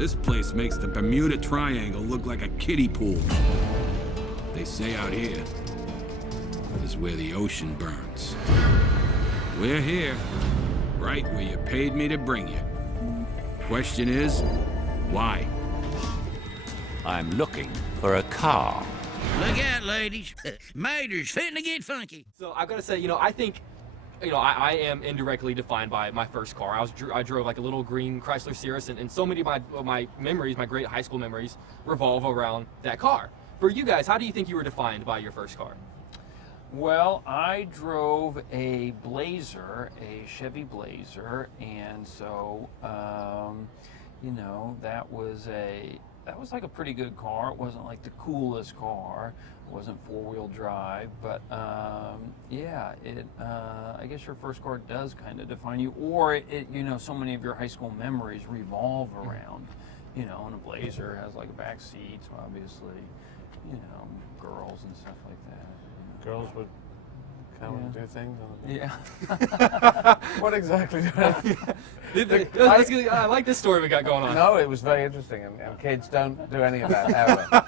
This place makes the Bermuda Triangle look like a kiddie pool. They say out here is where the ocean burns. We're here, right where you paid me to bring you. Question is, why? I'm looking for a car. Look out, ladies. Mater's fitting to get funky. So I've got to say, I think, I am indirectly defined by my first car. I drove like a little green Chrysler Cirrus, and so many of my memories, my great high school memories, revolve around that car. For you guys, how do you think you were defined by your first car? Well, I drove a Blazer, a Chevy Blazer, and so, that was like a pretty good car. It wasn't like the coolest car. It wasn't four-wheel drive, but I guess your first car does kind of define you, or so many of your high school memories revolve around, and a Blazer has like a back seat, so obviously, girls and stuff like that. Girls would come and do things on the Yeah. What exactly? I like this story we got going on. No, it was very interesting, and kids don't do any of that ever.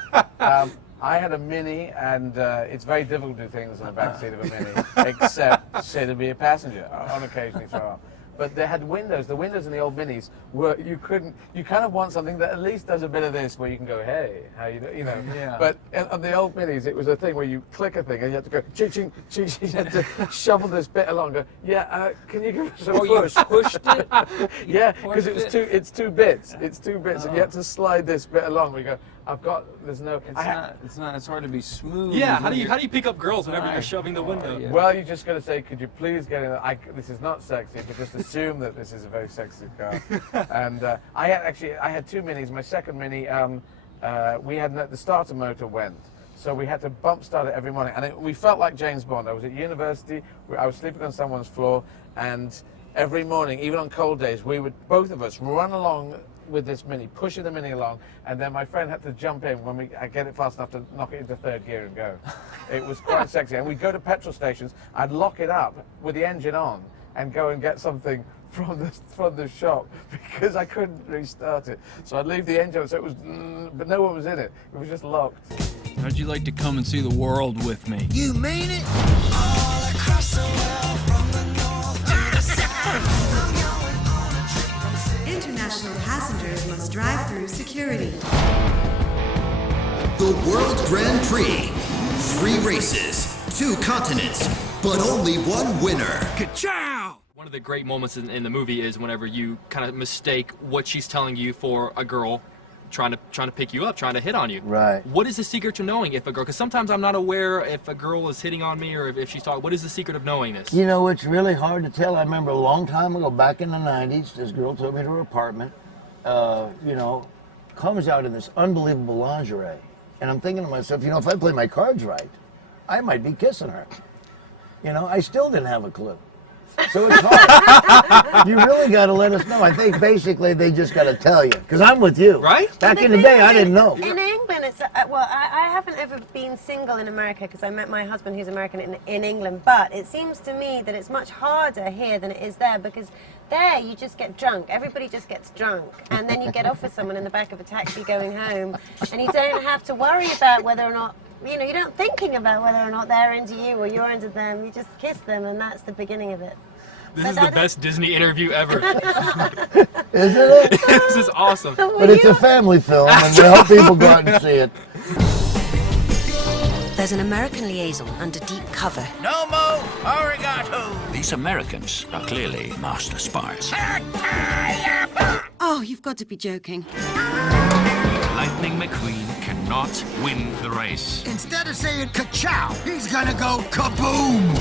I had a Mini, and it's very difficult to do things in the back seat of a Mini, except sit and be a passenger, on occasionally throw up. But they had windows. The windows in the old Minis were, you kind of want something that at least does a bit of this, where you can go, hey, how you doing, Yeah. But on the old Minis, it was a thing where you click a thing and you have to go, ching, ching, ching, ching, you had to shovel this bit along, go, can you give us a push? You pushed it? Yeah, because it's two bits. It's two bits, and you have to slide this bit along. We go, It's hard to be smooth. Yeah, how do you pick up girls whenever you're shoving the window? Yeah. Well, you just got to say, could you please get in? This is not sexy, but just assume that this is a very sexy car. And I had two Minis. My second Mini, we had the starter motor went. So we had to bump start it every morning. And we felt like James Bond. I was at university, I was sleeping on someone's floor, and every morning, even on cold days, we would, both of us, run along with this Mini, pushing the Mini along, and then my friend had to jump in when I get it fast enough to knock it into third gear and go. It was quite sexy. And we'd go to petrol stations, I'd lock it up with the engine on and go and get something from the shop because I couldn't restart it. So I'd leave the engine on, so it was, but no one was in it. It was just locked. How'd you like to come and see the world with me? You mean it? All across the world, from the north to the south. I'm going on a trip from city. International passengers must drive through security. The World Grand Prix. 3 races, 2 continents, but only one winner. Ka-chow! One of the great moments in the movie is whenever you kind of mistake what she's telling you for a girl trying to pick you up, trying to hit on you. Right. What is the secret to knowing if a girl, because sometimes I'm not aware if a girl is hitting on me or if she's talking, what is the secret of knowing this? It's really hard to tell. I remember a long time ago, back in the 90s, this girl took me to her apartment, comes out in this unbelievable lingerie. And I'm thinking to myself, if I play my cards right, I might be kissing her. I still didn't have a clue. So it's hard. You really got to let us know. I think basically they just got to tell you. Because I'm with you. Right? Back in the day, I didn't know. In England, it's, I haven't ever been single in America because I met my husband who's American in England. But it seems to me that it's much harder here than it is there because there you just get drunk. Everybody just gets drunk. And then you get off with someone in the back of a taxi going home. And you don't have to worry about whether or not, you're not thinking about whether or not they're into you or you're into them. You just kiss them and that's the beginning of it. This is the best Disney interview ever. Isn't it? This is awesome. But it's a family film, and we hope people go out and see it. There's an American liaison under deep cover. No mo arigato. These Americans are clearly master spies. Oh, you've got to be joking. Lightning McQueen cannot win the race. Instead of saying ka-chow, he's gonna go kaboom.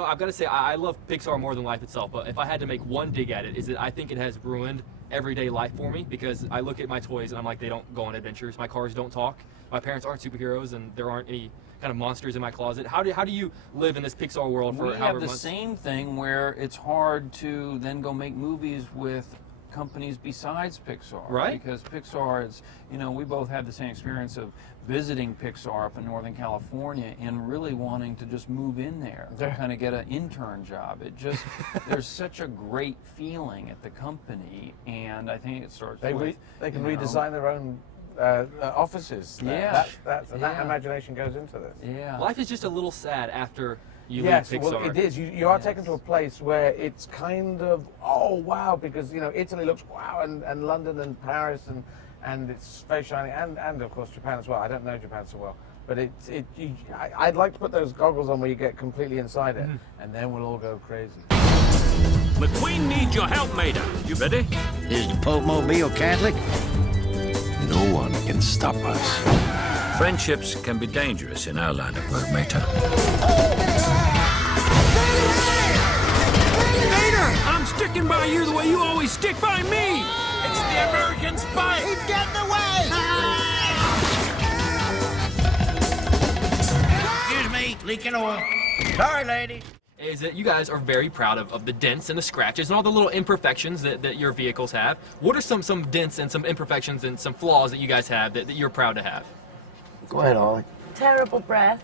I've got to say, I love Pixar more than life itself, but if I had to make one dig at it, is that I think it has ruined everyday life for me because I look at my toys and I'm like, they don't go on adventures. My cars don't talk. My parents aren't superheroes and there aren't any kind of monsters in my closet. How do you live in this Pixar world for however We have the months? same thing where it's hard to then go make movies with companies besides Pixar. Right. Because Pixar is, we both had the same experience of visiting Pixar up in Northern California and really wanting to just move in there, kind of get an intern job. It just, there's such a great feeling at the company, and I think it starts with... They can redesign their own offices. Yeah. That imagination goes into this. Yeah. Life is just a little sad after you leave Yes, Pixar. well, it is. You are taken to a place where it's kind of, oh, wow, because, Italy looks wow, and London and Paris, and it's very shiny, and of course, Japan as well. I don't know Japan so well. But I'd like to put those goggles on where you get completely inside it, and then we'll all go crazy. McQueen needs your help, Mater. You ready? Is the Pope Mobile Catholic? No one can stop us. Friendships can be dangerous in our line of work, Mater. Mater! I'm sticking by you the way you always stick by me! It's the American spy! He's getting away! Excuse me, leaking oil. Sorry, lady. Is that you guys are very proud of the dents and the scratches and all the little imperfections that your vehicles have. What are some dents and some imperfections and some flaws that you guys have that you're proud to have? Go ahead, Ollie. Terrible breath.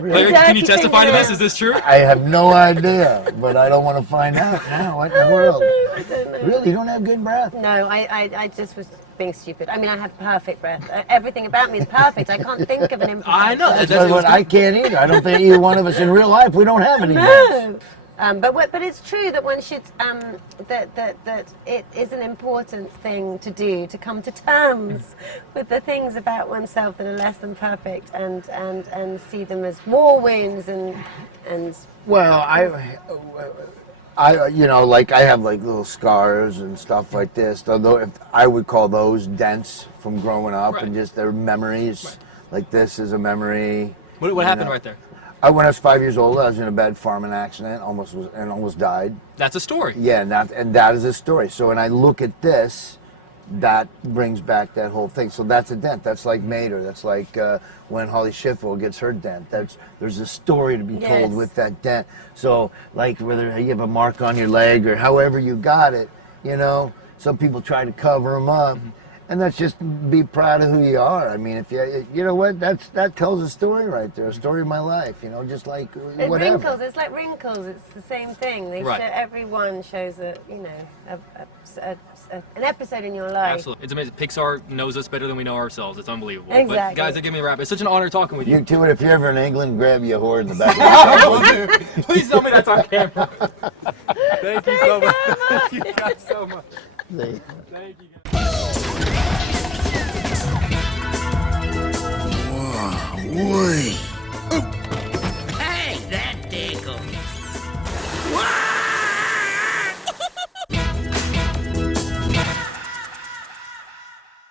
Larry, can you testify to this? Is this true? I have no idea, but I don't want to find out now. What in the world? I don't know. Really? You don't have good breath? No, I just was being stupid. I mean, I have perfect breath. Everything about me is perfect. I can't think of an imperfection. I know. That's what I can't either. I don't think either one of us in real life, we don't have any breath. No. But it's true that one should that it is an important thing to do, to come to terms with the things about oneself that are less than perfect and see them as war wounds and Well, I like I have like little scars and stuff like this. Although I would call those dents from growing up and just their memories. Right. Like this is a memory. What happened right there? When I was 5 years old, I was in a bad farming accident, almost died. That's a story. Yeah, and that is a story. So when I look at this, that brings back that whole thing. So that's a dent. That's like Mater. That's like when Holly Schiffel gets her dent. There's a story to be told with that dent. So like whether you have a mark on your leg or however you got it, some people try to cover them up. And that's just be proud of who you are. I mean, if you know what, that tells a story right there, a story of my life. Just like whatever. wrinkles. It's like wrinkles. It's the same thing. Everyone shows an episode in your life. Absolutely, it's amazing. Pixar knows us better than we know ourselves. It's unbelievable. Exactly. But guys, give me a wrap. It's such an honor talking with you. You too. And if you're ever in England, grab your whore in the back of the car. Please tell me that's on camera. Thank you so much. Thank you guys so much. Thank you guys.